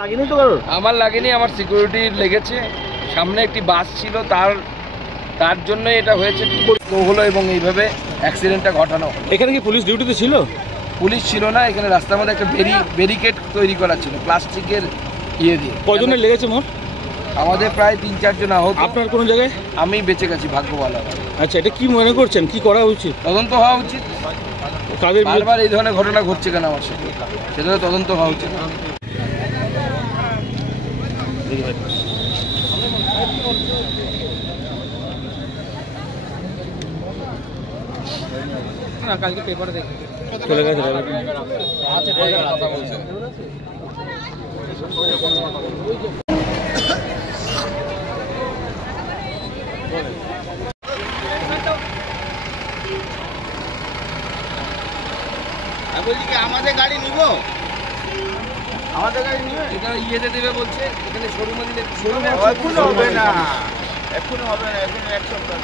লাগেনি তো কারোর? আমার লাগেনি, আমার সিকিউরিটির লেগেছে। সামনে একটি বাস ছিল, তার জন্য এটা হয়েছে হলো এবং এইভাবে অ্যাক্সিডেন্টটা ঘটানো। এখানে কি পুলিশ ডিউটিতে ছিল? পুলিশ ছিল না, এখানে রাস্তার মধ্যে একটা ব্যারিকেড তৈরি করা ছিল প্লাস্টিকের ইয়ে দিয়ে। কজনের লেগেছে মোট? আমাদের প্রায় 3-4 জন আহত। আপনার কোন জায়গায়? আমি বেঁচে গেছি, ভাগ্য ভালো। আচ্ছা, এটা কি মনে করছেন, কি করা উচিত? তদন্ত হওয়া উচিত। কাদের বারবার এই ধরনের ঘটনা ঘটছে কেন আমার সাথে, সেটা তদন্ত হওয়া উচিত। কালকে পেপারে দেখি চলে গেছে। কথা বলছে। বলছি কি আমাদের গাড়ি নিব? আমাদের গাড়ি নিয়ে এখানে ইয়েতে দেবে বলছে, এখানে শোরুমে দিলে এখন হবে না, এখন 1 সপ্তাহ